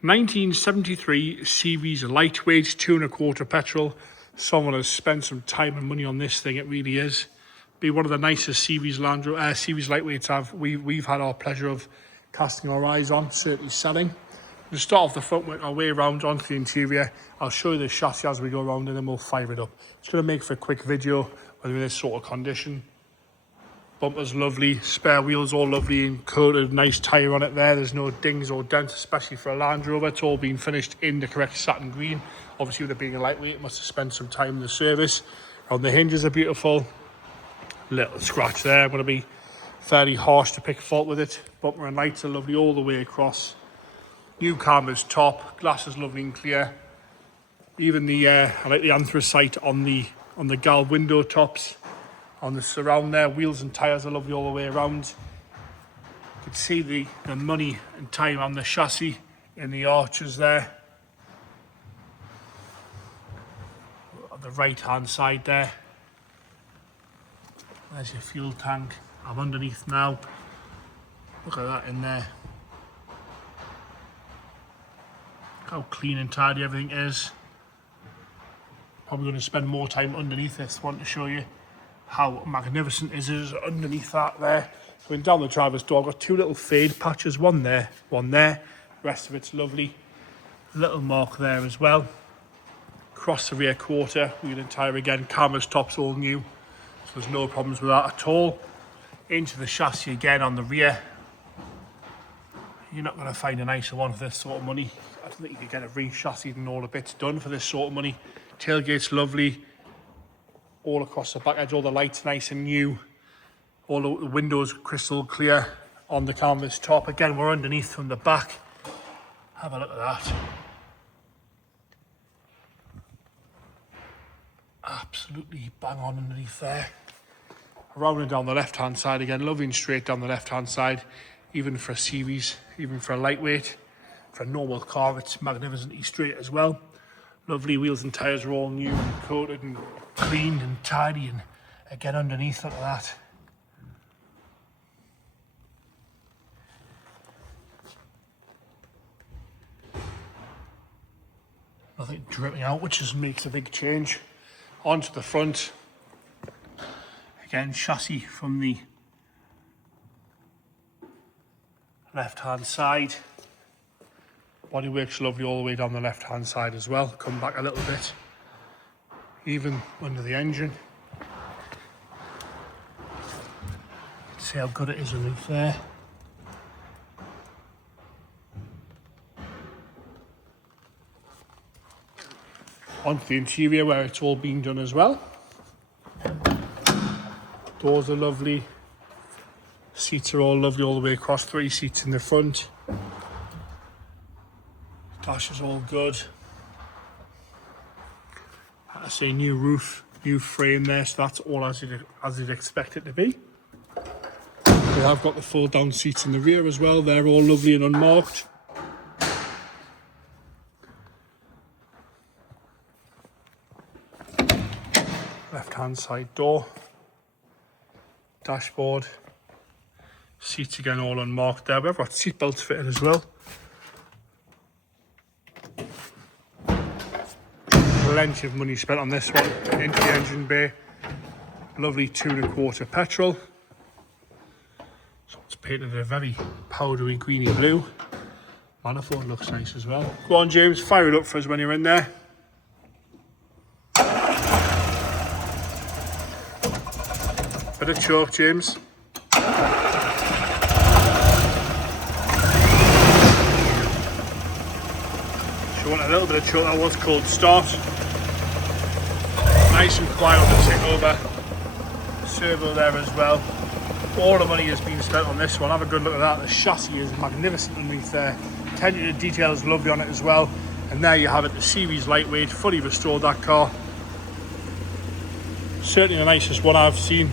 1973 Series lightweight 2.25 petrol. Someone has spent some time and money on this thing. It really is. Be one of the nicest Series Series lightweights we've had our pleasure of casting our eyes on. Certainly selling. We'll start off the front, work our way around onto the interior. I'll show you the chassis as we go around, and then we'll fire it up. It's going to make for a quick video when we're in this sort of condition. Bumper's lovely, spare wheels all lovely and coated, nice tyre on it there. There's no dings or dents, especially for a Land Rover. It's all been finished in the correct satin green. Obviously with it being a lightweight, it must have spent some time in the service. And the hinges are beautiful. Little scratch there, I'm going to be fairly harsh to pick fault with it. Bumper and lights are lovely all the way across. New canvas top, glass is lovely and clear. Even the, I like the anthracite on the gal window tops. On the surround there, wheels and tyres are lovely all the way around. You can see the money and time on the chassis in the arches there. On the right hand side there. There's your fuel tank. I'm underneath now. Look at that in there. Look how clean and tidy everything is. Probably going to spend more time underneath this one to show you how magnificent it is underneath that there. Going down the driver's door, I've got two little fade patches, one there, one there. The rest of it's lovely. Little mark there as well. Across the rear quarter, wheel and tyre again, canvas top's all new, so there's no problems with that at all. Into the chassis again on the rear. You're not going to find a nicer one for this sort of money. I don't think you could get a re-chassis and all the bits done for this sort of money. Tailgate's lovely. All across the back edge, all the lights nice and new. All the windows crystal clear on the canvas top. Again, we're underneath from the back. Have a look at that. Absolutely bang on underneath there. Around and down the left hand side again, lovely and straight down the left hand side. Even for a series, even for a lightweight, for a normal car, it's magnificently straight as well. Lovely wheels and tyres are all new and coated and clean and tidy, and again underneath, look at that. Nothing dripping out, which just makes a big change. Onto the front. Again, chassis from the left hand side. Bodywork's lovely all the way down the left hand side as well. Come back a little bit. Even under the engine. See how good it is underneath there. Onto the interior where it's all been done as well. Doors are lovely. Seats are all lovely all the way across. 3 seats in the front. Dash is all good. I say new roof, new frame there, so that's all as you'd expect it to be. We have got the fold down seats in the rear as well. They're all lovely and unmarked. Left hand side door. Dashboard. Seats again all unmarked there. We've got seat belts fitted as well. Plenty of money spent on this one. Into the engine bay. Lovely 2.25 petrol. So it's painted a very powdery greeny blue. Manifold looks nice as well. Go on James, fire it up for us when you're in there. Bit of choke, James. If you want a little bit of choke, that was called start. Nice and quiet on the tick over. Servo there as well. All the money has been spent on this one. Have a good look at that. The chassis is magnificent underneath there. Attention to detail is lovely on it as well. And there you have it, the Series lightweight, fully restored that car. Certainly the nicest one I've seen.